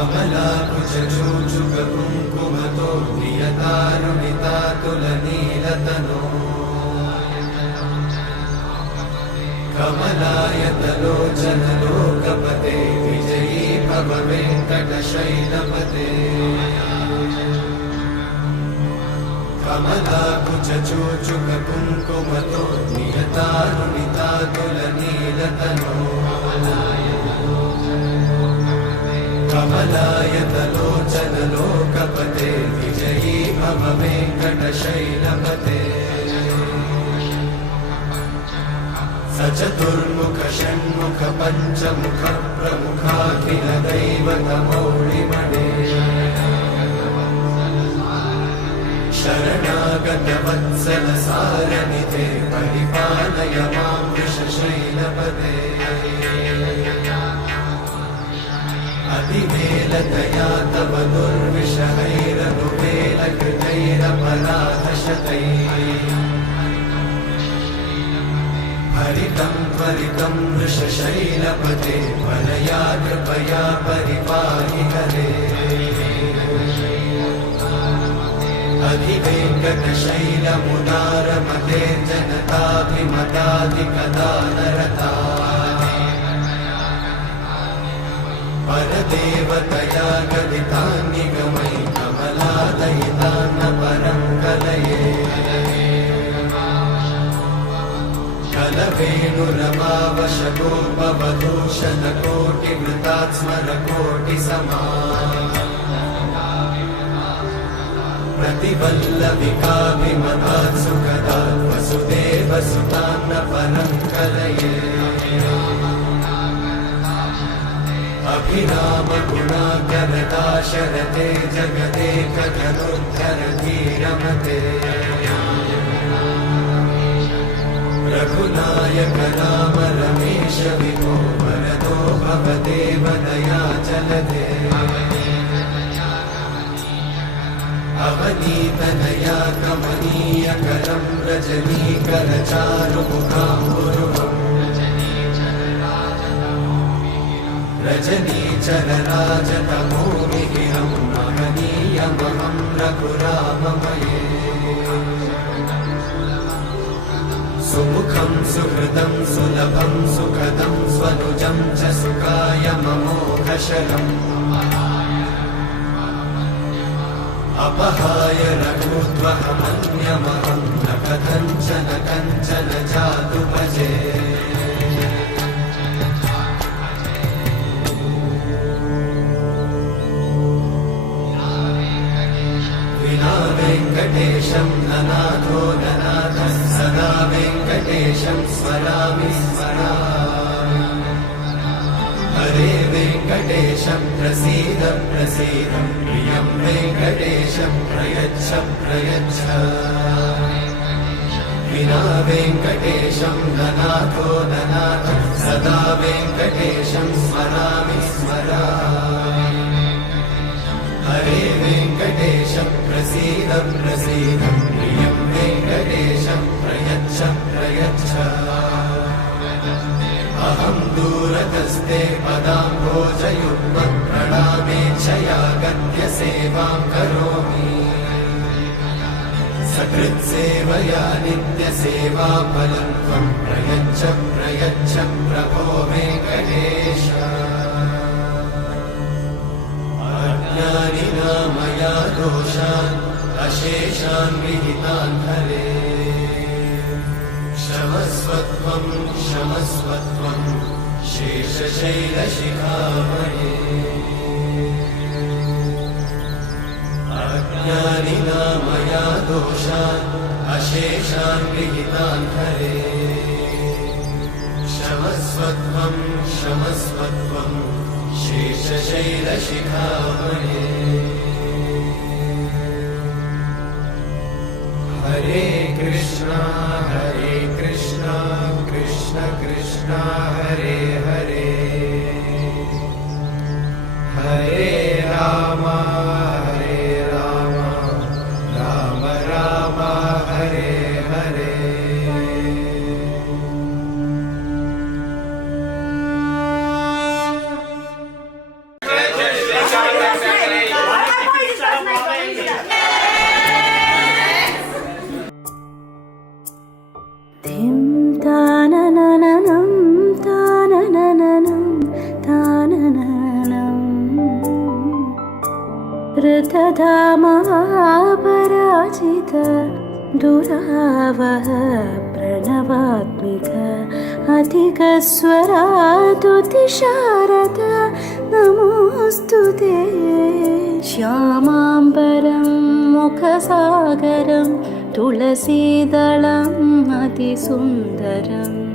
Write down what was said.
कमलाकुचूचुककुङ्कुमतो नियतारुणितातुलनीलतनो कमलायतलोचनलोकपते विजयी भव वेङ्कटशैलपते कमलाकुचूचुककुङ्कुमतो नियतारुणितातुलनीलतनो कमलायतलोचनलोकपते विजयी भव वेङ्कटशैलपते सचतुर्मुख षण्मुख पञ्चमुख प्रमुखाखिल दैवतमौलिमणे शरणागत वत्सल सारनिधे परिपालय मां वृषशैलपते अतिवेलतया तव दुर्विषहैरनुवेलकृतैरपराधशतैः हरितं त्वरितं वृषशैलपते वरया कृपया परिपाहि हरे अधिवेङ्कटशैलमुदारमते जनताभिमताधिकदानरता परदेवतया गदितान्निगमै कमलादयितान्न परं कलये कलवेणुरमावशतोपवधूषणकोटिवृतात् स्मरकोटिसमा प्रतिवल्लविकाभिमतात् सुखदात् वसुदेवसुतान्न परं कलये अभिरामगुणाकरदाशरथे जगदेकधनुर्धरधीरमते रघुनायक राम रमेश विभो वरदो भवदेव दयाचलते अवनीतनया कमनीयकरं रजनीकरचारुमुखाम्बुरुहम् रजनीचरराजतमोमिहिरं महनीयमहं रघुराममये सुमुखं सुहृदं सुलभं सुखदं स्वनुजं च सुखाय ममोघशरम् अपहाय रघुत्वहमन्यमहं न कथञ्चन कञ्चन जातु भजे विना वेङ्कटेशं ननाथो ननाथः सदा वेङ्कटेशं स्मरामि स्मरामि हरे वेङ्कटेशं प्रसीद प्रसीद प्रियं वेङ्कटेशं प्रयच्छ प्रयच्छ विना वेङ्कटेशं ननाथो ननाथः सदा वेङ्कटेशं स्मरामि स्मरामि हरे वेङ्कटेशं प्रसीद प्रसीद प्रियं वेङ्कटेशं प्रयच्छ प्रयच्छ अहं दूरतस्ते पदाम्भोजयुग्मं प्रणामेच्छया गत्य सेवां करोमि सकृत्सेवया नित्यसेवाफलं त्वं प्रयच्छ प्रयच्छ प्रभो वेङ्कटेश अज्ञानिना मया दोषान् अशेषान् विहितान् हरे क्षमस्वत्वं क्षमस्वत्वं शेषशैलशिखामणे अज्ञानिना मया दोषान् अशेषान् विहितान् हरे क्षमस्वत्वं क्षमस्वत्वं शेषशैलशिखामणे हरे कृष्णा कृष्ण कृष्ण हरे हरे हरे राम राम राम हरे हरे धृतधामापराजित दुरावह प्रणवात्मिक अधिकस्वरातुतिशारद नमोऽस्तु ते श्यामाम्बरं मुखसागरं तुलसीदलम् अतिसुन्दरम्